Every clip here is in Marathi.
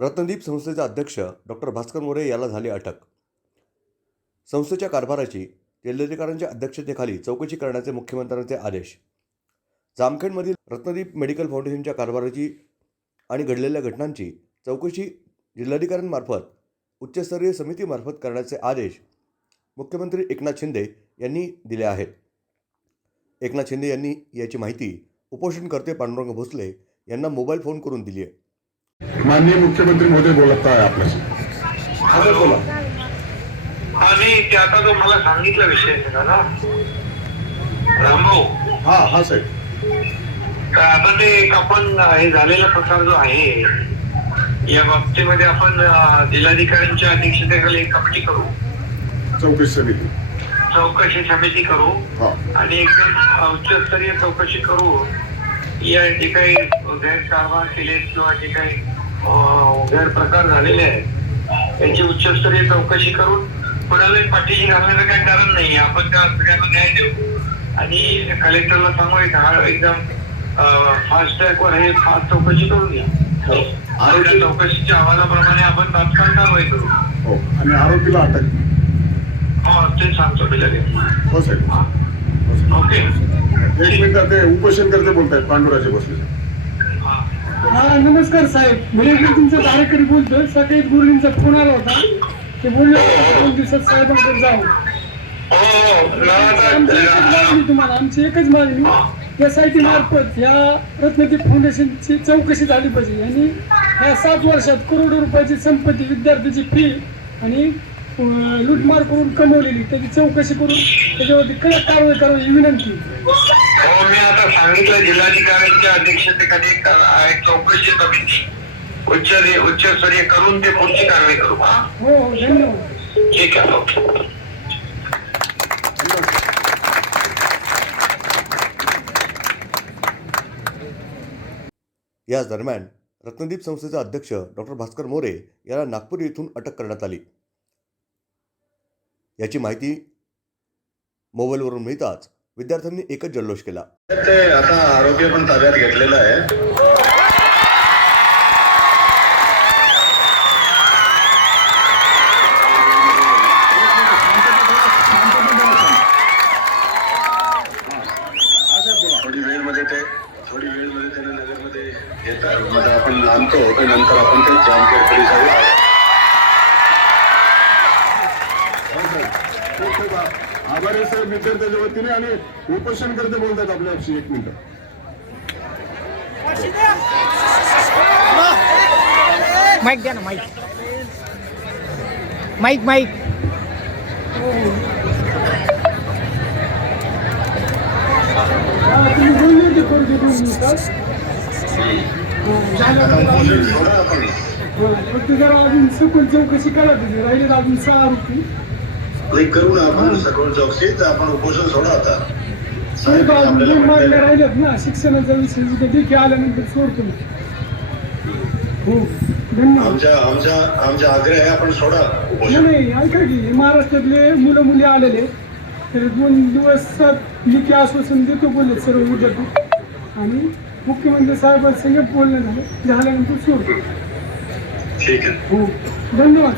रत्नदीप संस्थेचे अध्यक्ष डॉक्टर भास्कर मोरे याला झाली अटक. संस्थेच्या कारभाराची जिल्हाधिकाऱ्यांच्या अध्यक्षतेखाली चौकशी करण्याचे मुख्यमंत्र्यांचे आदेश. जामखेडमधील रत्नदीप मेडिकल फाउंडेशनच्या कारभाराची आणि घडलेल्या घटनांची चौकशी जिल्हाधिकाऱ्यांमार्फत उच्चस्तरीय समितीमार्फत करण्याचे आदेश मुख्यमंत्री एकनाथ शिंदे यांनी दिले आहेत. एकनाथ शिंदे यांनी याची माहिती उपोषणकर्ते पांडुरंग भोसले यांना मोबाईल फोन करून दिली आहे. माननीय मुख्यमंत्री महोदय बोलत आहे आपल्याशी. आता बोला. आणि ते आता जो मला सांगितला विषय आहे ना. रामभाऊ. हा हा साहेब. आता ते एक आपण हे झालेला प्रकार जो आहे या बाबतीमध्ये आपण जिल्हाधिकाऱ्यांच्या अध्यक्षतेखाली एक कमिटी करू. चौकशी समिती. चौकशी समिती करू. आणि एकदम उच्चस्तरीय चौकशी करू. या जे काही गैरकारभार केले किंवा जे काही गैरप्रकार झालेले आहेत याची उच्चस्तरीय चौकशी करून कुणालाही पाठीशी घालण्याचं काही कारण नाही. आपण त्या सगळ्यांना न्याय देऊ. आणि कलेक्टरला सांगू एक हा एकदम फास्ट ट्रॅकवर हे फास्ट चौकशी करून घ्या. आणि त्या चौकशीच्या अहवालाप्रमाणे आपण तात्काळ कारवाई करू. हो. आणि आरोपीला अटक. हो ते सांगतो मी लगेच. हो हो. ओके. एक मिनिट ते उपोषण करते बोलतायत पांडुराजे बसले हा नमस्कार साहेब. मी एकदा तुमचा कार्यकरी बोलतोय. सकाळी गुरुजींचा फोन आला होता. ते बोलले होते दोन दिवसात साहेबांकडे जाऊ. आमची एकच मागणी तुम्हाला आमची एकच मागणी. एस आय टी मार्फत या रत्नदीप फाउंडेशनची चौकशी झाली पाहिजे. आणि ह्या सात वर्षात करोडो रुपयाची संपत्ती विद्यार्थ्याची फी आणि लुटमार करून कमवलेली. त्याची चौकशी करून त्याच्यावरती कडक कारवाई करावी ही विनंती. हो मी आता सांगितलं जिल्हाधिकाऱ्यांच्या अध्यक्षतेखाली चौकशी समिती. उच्च उच्चस्तरीय करून ते पुढची कारवाई करू. हा? हो हो धन्यवाद. ठीक आहे ओके. याच दरम्यान रत्नदीप संस्थेचे अध्यक्ष डॉक्टर भास्कर मोरे याला नागपूर येथून अटक करण्यात आली. याची माहिती मोबाईलवरून मिळताच विद्यार्थ्यांनी एकच जल्लोष केला. ते आता आरोग्य पण ताब्यात घेतलेलं आहे. वतीने आणि उपोषण करते बोलतात आपल्याशी एक मिनिट. माईक द्या ना माईक. Mic mic. जरा अजून सखोल चौकशी करा तुझी राहिले अजून सहा आरोपी. नाही करू ना आपण सगळं चौकशीत आपण उपोषण सोडा आता. साहेब दोन ना. शिक्षणाचा विषय आल्यानंतर सोडतो मी. हो. आमच्या आमच्या आमच्या आग्रह आहे आपण सोडा नाही उपोषण. नाही ऐका की हे महाराष्ट्रातले मुलं मुली आलेले तर दोन दिवसात लिखी आश्वासन देतो बोलले सर्व विद्यार्थी. आणि मुख्यमंत्री साहेबांसंग बोलणं झालं झाल्यानंतर सोडतो. ठीक आहे. हो. धन्यवाद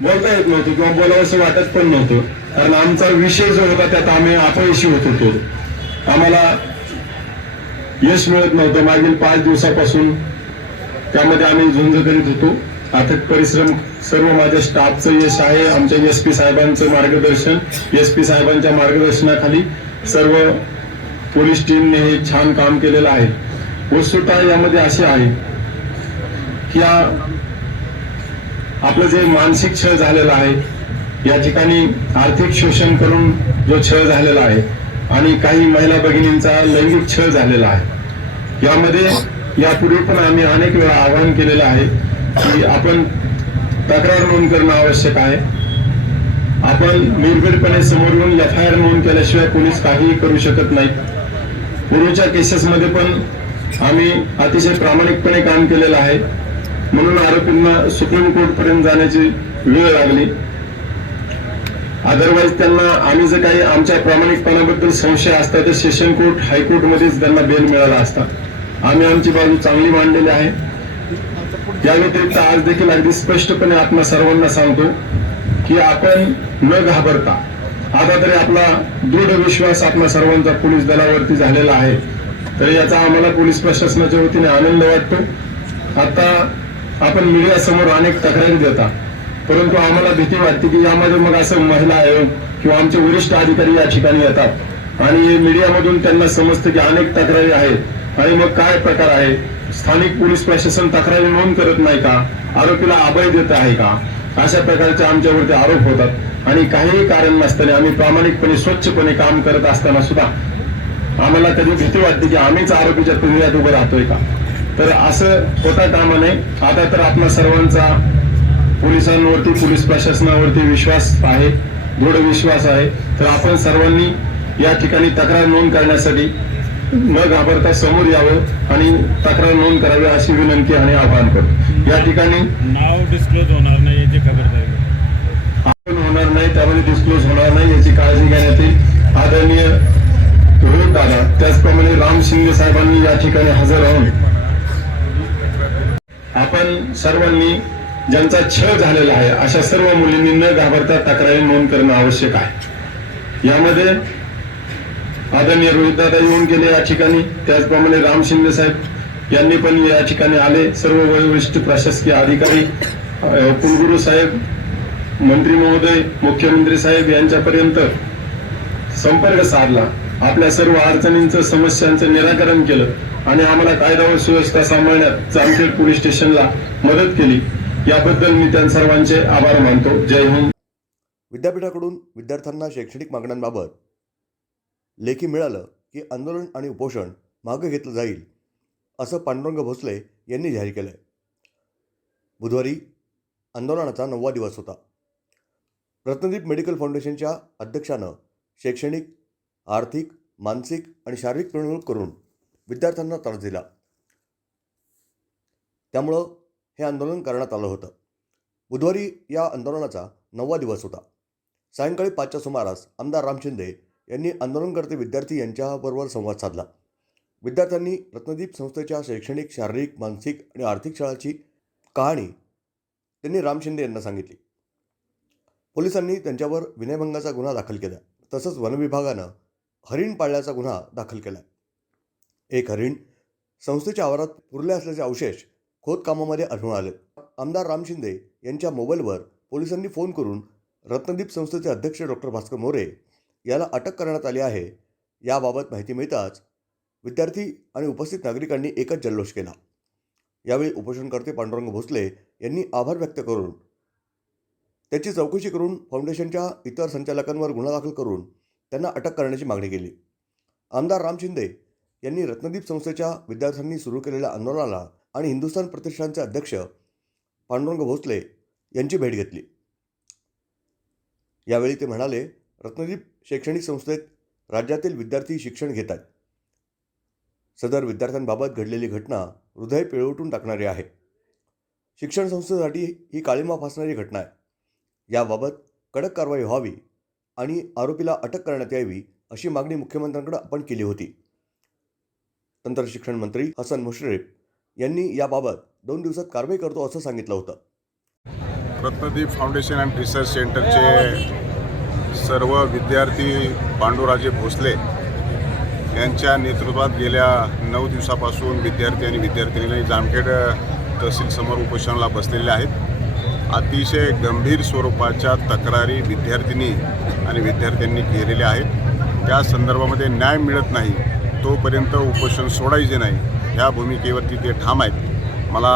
बोलता येत नव्हतं किंवा बोलावंसं वाटत पण नव्हतं. कारण आमचा विषय जो होता त्यात आम्ही अपयशी होत होतो. आम्हाला यश मिळत नव्हतं. मागील पाच दिवसापासून त्यामध्ये आम्ही झुंज करीत होतो. अथक परिश्रम सर्व माझ्या स्टाफचं यश आहे. आमच्या एस पी साहेबांचं मार्गदर्शन एस पी साहेबांच्या मार्गदर्शनाखाली सर्व पोलीस टीमने हे छान काम केलेलं आहे. वस्तुता यामध्ये अशी आहे की या आपलं जे मानसिक छळ झालेला आहे या ठिकाणी आर्थिक शोषण करून जो छळ झालेला आहे आणि काही महिला भगिनींचा लैंगिक छळ झालेला आहे. यामध्ये यापूर्वी पण आम्ही अनेक वेळा आवाहन केलेलं आहे की आपण तक्रार नोंद करणं आवश्यक आहे. आपण निर्भीडपणे समोर येऊन एफ आय आर नोंद केल्याशिवाय पोलीस काहीही करू शकत नाहीत पूर्वीच्या केसेसमध्ये पण आम्ही अतिशय प्रामाणिकपणे काम केलेलं आहे. म्हणून आरोपींना सुप्रीम कोर्ट पर्यंत जाण्याची वेळ लागली. अदरवाईज त्यांना आम्ही जर काही आमच्या प्रामाणिकपणाबद्दल संशय असता तर सेशन कोर्ट हायकोर्टमध्येच त्यांना बेल मिळाला असता. आम्ही आमची बाजू चांगली मांडलेली आहे. या व्यतिरिक्त आज देखील अगदी स्पष्टपणे आपण सर्वांना सांगतो की आपण न घाबरता आता तरी आपला दृढ विश्वास आपला सर्वांचा पोलीस दलावरती झालेला आहे. तर याचा आम्हाला पोलीस प्रशासनाच्या वतीने आनंद वाटतो. आता आपण मीडिया समोर अनेक तक्रारी देता. परंतु आम्हाला भीती वाटते की यामध्ये मग असं महिला आयोग किंवा आमचे वरिष्ठ अधिकारी या ठिकाणी येतात. आणि मीडियामधून त्यांना समजतं की अनेक तक्रारी आहेत. आणि मग काय प्रकार आहे? स्थानिक पोलीस प्रशासन तक्रारी नोंद करत नाही का? आरोपीला अभय देत आहे का? अशा प्रकारचे आमच्यावरती आरोप होतात. आणि काहीही कारण नसताना आम्ही प्रामाणिकपणे स्वच्छपणे काम करत असताना सुद्धा आम्हाला कधी भीती वाटते की आम्हीच आरोपीच्या तुरुंगात उभं राहतोय का? तर असं होता कामा नये. आता तर आपला सर्वांचा पोलिसांवरती पोलीस प्रशासनावरती विश्वास आहे दृढ विश्वास आहे. तर आपण सर्वांनी या ठिकाणी तक्रार नोंद करण्यासाठी न घाबरता समोर यावं आणि तक्रार नोंद करावी अशी विनंती आणि आवाहन करतो या ठिकाणी नाव डिस्क्लोज होणार नाही याची खबरदारी. आपण होणार नाही त्यामध्ये डिस्क्लोज होणार नाही याची काळजी घेण्यात येईल. आदरणीय दादा त्याचप्रमाणे राम शिंदे साहेबांनी या ठिकाणी हजर राहून सर्वांनी ज्यांचा छळ झालेला आहे अशा सर्व मुलींनी न घाबरता तक्रारी नोंद करणं आवश्यक आहे. यामध्ये आदरणीय रोहितदादा येऊन गेले या ठिकाणी त्याचप्रमाणे राम शिंदे साहेब यांनी पण या ठिकाणी आले. सर्व वरिष्ठ प्रशासकीय अधिकारी कुलगुरू साहेब मंत्री महोदय मुख्यमंत्री साहेब यांच्यापर्यंत संपर्क साधला. आपल्या सर्व अडचणींचं समस्यांचं निराकरण केलं आणि आम्हाला कायदा व सुव्यवस्था सांभाळण्यात जामखेड पोलीस स्टेशनला मदत केली. याबद्दल मी त्या सर्वांचे आभार मानतो. जय हिंद. विद्यापीठाकडून विद्यार्थ्यांना शैक्षणिक मागण्यांबाबत लेखी मिळालं की आंदोलन आणि उपोषण मागं घेतलं जाईल असं पांडुरंग भोसले यांनी जाहीर केलं आहे बुधवारी आंदोलनाचा नववा दिवस होता. रत्नदीप मेडिकल फाउंडेशनच्या अध्यक्षानं शैक्षणिक आर्थिक मानसिक आणि शारीरिक पिळवणूक करून विद्यार्थ्यांना त्रास दिला. त्यामुळं हे आंदोलन करण्यात आलं होतं. बुधवारी या आंदोलनाचा नववा दिवस होता. सायंकाळी पाचच्या सुमारास आमदार राम शिंदे यांनी आंदोलनकर्ते विद्यार्थी यांच्याबरोबर संवाद साधला. विद्यार्थ्यांनी रत्नदीप संस्थेच्या शैक्षणिक शारीरिक मानसिक आणि आर्थिक छळाची कहाणी त्यांनी राम शिंदे यांना सांगितली. पोलिसांनी त्यांच्यावर विनयभंगाचा गुन्हा दाखल केला. तसंच वनविभागानं हरिण पाळल्याचा गुन्हा दाखल केला एक हरिण संस्थेच्या आवारात पुरले असल्याचे अवशेष खोदकामामध्ये आढळून आले. आमदार राम शिंदे यांच्या मोबाईलवर पोलिसांनी फोन करून रत्नदीप संस्थेचे अध्यक्ष डॉक्टर भास्कर मोरे याला अटक करण्यात आली आहे. याबाबत माहिती मिळताच विद्यार्थी आणि उपस्थित नागरिकांनी एकच जल्लोष केला. यावेळी उपोषणकर्ते पांडुरंग भोसले यांनी आभार व्यक्त करून त्याची चौकशी करून फाउंडेशनच्या इतर संचालकांवर गुन्हा दाखल करून त्यांना अटक करण्याची मागणी केली. आमदार राम शिंदे यांनी रत्नदीप संस्थेच्या विद्यार्थ्यांनी सुरू केलेल्या आंदोलनाला आणि हिंदुस्थान प्रतिष्ठानचे अध्यक्ष पांडुरंग भोसले यांची भेट घेतली. यावेळी ते म्हणाले रत्नदीप शैक्षणिक संस्थेत राज्यातील विद्यार्थी शिक्षण घेत आहेत सदर विद्यार्थ्यांबाबत घडलेली घटना हृदय पिळवटून टाकणारी आहे. शिक्षण संस्थेसाठी ही काळीमा फासणारी घटना आहे. याबाबत कडक कारवाई व्हावी आणि आरोपीला अटक करण्यात यावी अशी मागणी मुख्यमंत्र्यांकडे आपण केली होती. तंत्रशिक्षण मंत्री हसन मुश्रीफ यांनी याबाबत दोन दिवसात कारवाई करतो असं सांगितलं होतं. रत्नदीप फाउंडेशन अँड रिसर्च सेंटरचे सर्व विद्यार्थी पांडुराजे भोसले यांच्या नेतृत्वात गेल्या नऊ दिवसापासून विद्यार्थी आणि विद्यार्थिनी जामखेड तहसीलसमोर उपोषणाला बसलेले आहेत. अतिशय गंभीर स्वरूपाच्या तक्रारी विद्यार्थिनी आणि विद्यार्थ्यांनी केलेल्या आहेत. त्या संदर्भामध्ये न्याय मिळत नाही तोपर्यंत उपोषण सोडायचे नाही. ह्या भूमिकेवरती ते ठाम आहेत. मला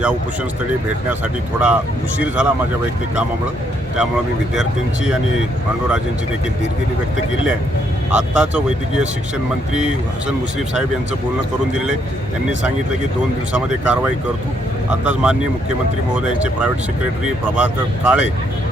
या उपोषणस्थळी भेटण्यासाठी थोडा उशीर झाला माझ्या वैयक्तिक कामामुळं. त्यामुळं मी विद्यार्थ्यांची आणि पांडुराजेंची देखील दिलगिरी व्यक्त केलेली आहे. आत्ताचं वैद्यकीय शिक्षण मंत्री हसन मुश्रीफ साहेब यांचं बोलणं करून दिलेलं आहे. त्यांनी सांगितलं की दोन दिवसामध्ये कारवाई करतो. आत्ताच माननीय मुख्यमंत्री महोदयांचे प्रायव्हेट सेक्रेटरी प्रभाकर काळे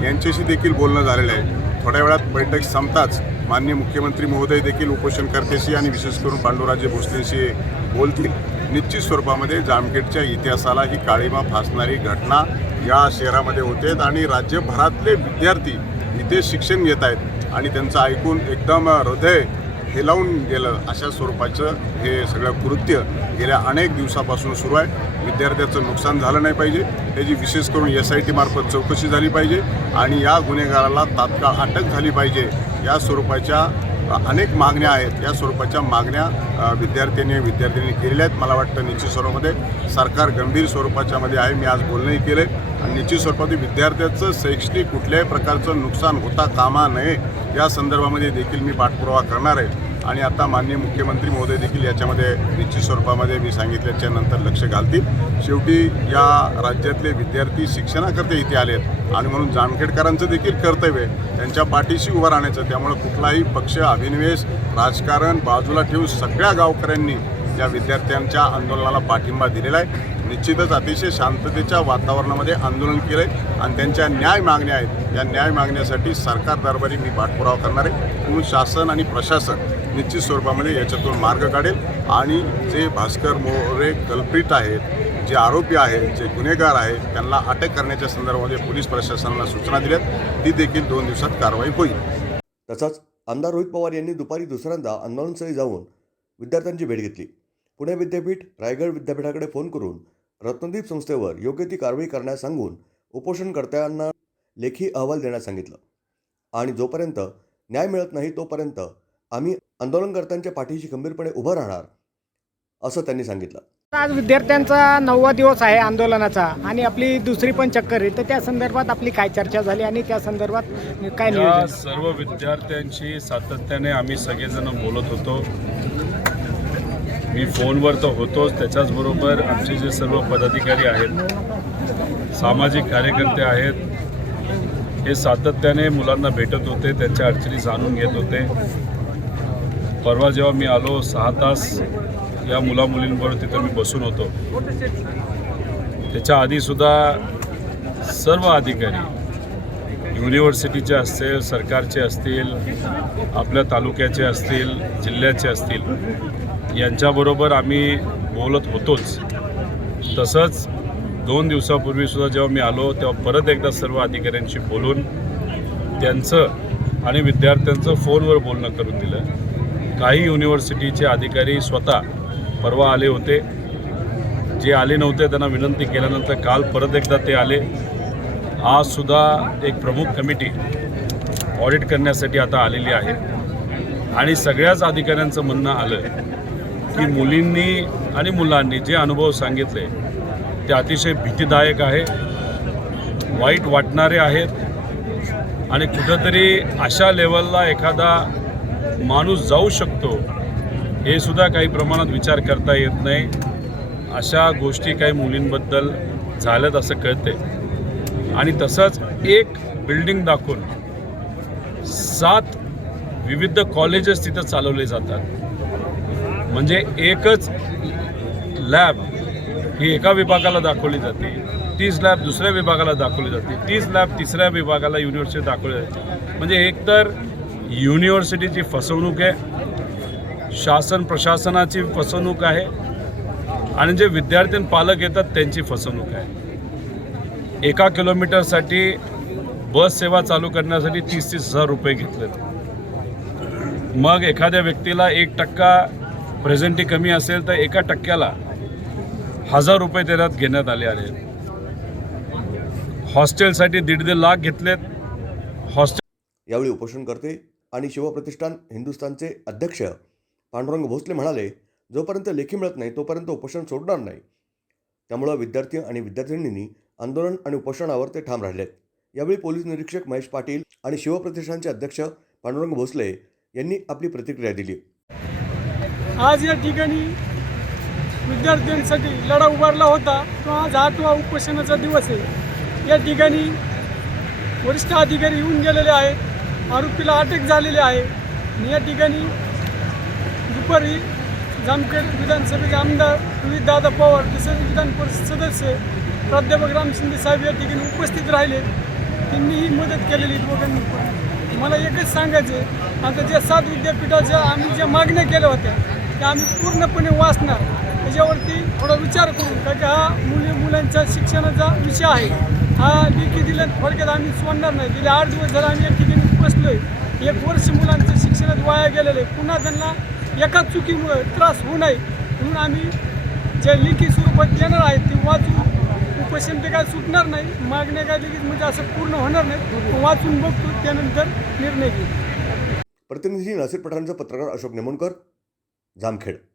यांच्याशी देखील बोलणं झालेलं आहे. थोड्या वेळात बैठक संपताच माननीय मुख्यमंत्री महोदय देखील उपोषणकर्त्याशी आणि विशेष करून पांडुराजे भोसलेशी बोलतील. निश्चित स्वरूपामध्ये जामखेडच्या इतिहासाला ही काळीमा फासणारी घटना या शहरामध्ये होते आणि राज्यभरातले विद्यार्थी इथे शिक्षण घेत आहेत आणि त्यांचं ऐकून एकदम हृदय हेलावून गेलं अशा स्वरूपाचं हे सगळं कृत्य गेल्या अनेक दिवसापासून सुरू आहे. विद्यार्थ्याचं नुकसान झालं नाही पाहिजे. त्याची विशेष करून एस आय टी मार्फत चौकशी झाली पाहिजे आणि या गुन्हेगाराला तात्काळ अटक झाली पाहिजे या स्वरूपाच्या अनेक मागण्या आहेत. या स्वरूपाच्या मागण्या विद्यार्थ्यांनी विद्यार्थ्यांनी केलेल्या आहेत. मला वाटतं निश्चित स्वरूपामध्ये सरकार गंभीर स्वरूपाच्यामध्ये आहे. मी आज बोलणंही केलं आहे आणि निश्चित स्वरूपात विद्यार्थ्याचं शैक्षणिक कुठल्याही प्रकारचं नुकसान होता कामा नये या संदर्भामध्ये देखील मी पाठपुरावा करणार आहे. आणि आता माननीय मुख्यमंत्री महोदय देखील याच्यामध्ये निश्चित स्वरूपामध्ये मी सांगितल्याच्या नंतर लक्ष घालतील. शेवटी या राज्यातले विद्यार्थी शिक्षणाकरता इथे आले आहेत आणि म्हणून जामखेडकरांचं देखील कर्तव्य आहे. त्यांच्या पाठीशी उभं राहण्याचं. त्यामुळे कुठलाही पक्ष अभिनिवेश राजकारण बाजूला ठेवून सगळ्या गावकऱ्यांनी या विद्यार्थ्यांच्या आंदोलनाला पाठिंबा दिलेला आहे. निश्चितच अतिशय शांततेच्या वातावरणामध्ये आंदोलन केलं आहे आणि त्यांच्या न्याय मागण्या आहेत. या न्याय मागण्यासाठी सरकार दरबारी मी पाठपुरावा करणार आहे. म्हणून शासन आणि प्रशासन निश्चित स्वरूपामध्ये याच्यातून मार्ग काढेल. आणि जे भास्कर मोरे कल्पित आहेत जे आरोपी आहेत जे गुन्हेगार आहेत त्यांना अटक करण्याच्या संदर्भामध्ये पोलीस प्रशासनाला सूचना दिल्यात. ती देखील दोन दिवसात कारवाई होईल. तसंच आमदार रोहित पवार यांनी दुपारी दुसऱ्यांदा आंदोलनस्थळी जाऊन विद्यार्थ्यांची भेट घेतली. पुणे विद्यापीठ रायगड विद्यापीठाकडे फोन करून रत्नदीप संस्थेवर योग्य ती कारवाई करण्यास सांगून उपोषणकर्त्यांना लेखी अहवाल देण्यास सांगितलं. आणि जोपर्यंत न्याय मिळत नाही तोपर्यंत आम्ही आंदोलनकर्त्यांच्या पाठीशी खंबीरपणे उभं राहणार असं त्यांनी सांगितलं. आज विद्यार्थ्यांचा नववा दिवस आहे आंदोलनाचा आणि आपली दुसरी पण चक्कर आहे. तर त्या संदर्भात आपली काय चर्चा झाली आणि त्या संदर्भात काय सर्व विद्यार्थ्यांशी सातत्याने आम्ही सगळेजण बोलत होतो. मी फोनवर तर होतोच त्याच्याचबरोबर आमचे जे सर्व पदाधिकारी आहेत सामाजिक कार्यकर्ते आहेत हे सातत्याने मुलांना भेटत होते त्यांच्या अडचणी जाणून घेत होते. परवा जेव्हा मी आलो सहा तास या मुलामुलींबरोबर तिथं मी बसून होतो. त्याच्या आधीसुद्धा सर्व अधिकारी युनिव्हर्सिटीचे असतील सरकारचे असतील आपल्या तालुक्याचे असतील जिल्ह्याचे असतील यांच्याबरोबर आम्ही बोलत होतोच. तसंच दोन दिवसापूर्वीसुद्धा जेव्हा मी आलो तेव्हा परत एकदा सर्व अधिकाऱ्यांशी बोलून त्यांचं आणि विद्यार्थ्यांचं फोनवर बोलणं करून दिलं. काही युनिव्हर्सिटीचे अधिकारी स्वतः परवा आले होते. जे आले नव्हते त्यांना विनंती केल्यानंतर काल परत एकदा ते आले. आजसुद्धा एक प्रमुख कमिटी ऑडिट करण्यासाठी आता आलेली आहे. आणि सगळ्याच अधिकाऱ्यांचं म्हणणं आलं की मुलींनी आणि मुलांनी जे अनुभव सांगितले ते अतिशय भीतीदायक आहे वाईट वाटणारे आहेत आणि कुठंतरी अशा लेवलला एखादा माणूस जाऊ शकतो हे सुद्धा काही प्रमाणात विचार करता येत नाही. अशा गोष्टी काही मुलींबद्दल झाल्यात असं कळते आणि तसंच एक बिल्डिंग दाखवून सात विविध कॉलेजेस तिथं चालवले जातात. म्हणजे एकच लॅब ही एका विभागाला दाखवली जाते. तीच लॅब दुसऱ्या विभागाला दाखवली जाते. तीच लॅब तिसऱ्या विभागाला युनिव्हर्सिटी दाखवली जाते. म्हणजे एकतर युनिव्हर्सिटीची फसवणूक आहे शासन प्रशासनाची फसवणूक आहे आणि जे विद्यार्थी आणि पालक येतात त्यांची फसवणूक आहे. एका किलोमीटरसाठी बस सेवा चालू करण्यासाठी तीस तीस हजार रुपये घेतलेत. मग एखाद्या व्यक्तीला एक टक्का प्रेझेंटी कमी असेल तर एका टक्क्याला हजार रुपये त्याच्यात घेण्यात आले आहेत. हॉस्टेलसाठी दीड दीड लाख घेतलेत. हॉस्टेल यावेळी उपोषणकर्ते आणि शिवप्रतिष्ठान हिंदुस्थानचे अध्यक्ष पांडुरंग भोसले म्हणाले जोपर्यंत लेखी मिळत नाही तोपर्यंत उपोषण सोडणार नाही. त्यामुळं विद्यार्थी आणि विद्यार्थिनींनी आंदोलन आणि उपोषणावर ते ठाम राहिलेत. यावेळी पोलीस निरीक्षक महेश पाटील आणि शिवप्रतिष्ठानचे अध्यक्ष पांडुरंग भोसले यांनी आपली प्रतिक्रिया दिली. आज या ठिकाणी विद्यार्थ्यांसाठी लढा उभारला होता. तो आज आठवा उपोषणाचा दिवस आहे. या ठिकाणी वरिष्ठ अधिकारी येऊन गेलेले आहेत. आरोपीला अटक झालेली आहे. आणि या ठिकाणी दुपारी जामखेड विधानसभेचे आमदार रोहित दादा पवार तसेच विधान परिषद सदस्य प्राध्यापक राम शिंदे साहेब या ठिकाणी उपस्थित राहिले. त्यांनी ही मदत केलेली दोघांनी पण. मला एकच सांगायचं आता ज्या सात विद्यापीठाच्या आम्ही ज्या मागण्या केल्या होत्या ते आम्ही पूर्णपणे वाचणार. त्याच्यावरती थोडा विचार करू कारण की हा मुली मुलांच्या शिक्षणाचा विषय आहे. हा लेखी दिल्या थोडक्यात आम्ही सोडणार नाही. गेले आठ दिवस झाले आम्ही या ठिकाणी आहे एक वर्ष मुलांचं शिक्षणात वाया गेलेलं आहे. पुन्हा त्यांना एकाच चुकीमुळे त्रास होऊ नये म्हणून आम्ही ज्या लिखी स्वरूपात येणार आहेत ते वाचून उपोषण ते काय सुटणार नाही. मागण्या काय लिखित म्हणजे असं पूर्ण होणार नाही वाचून बघतो त्यानंतर निर्णय घेऊ. प्रतिनिधी नासिर पठाणचा पत्रकार अशोक नेमणकर. जामखेड.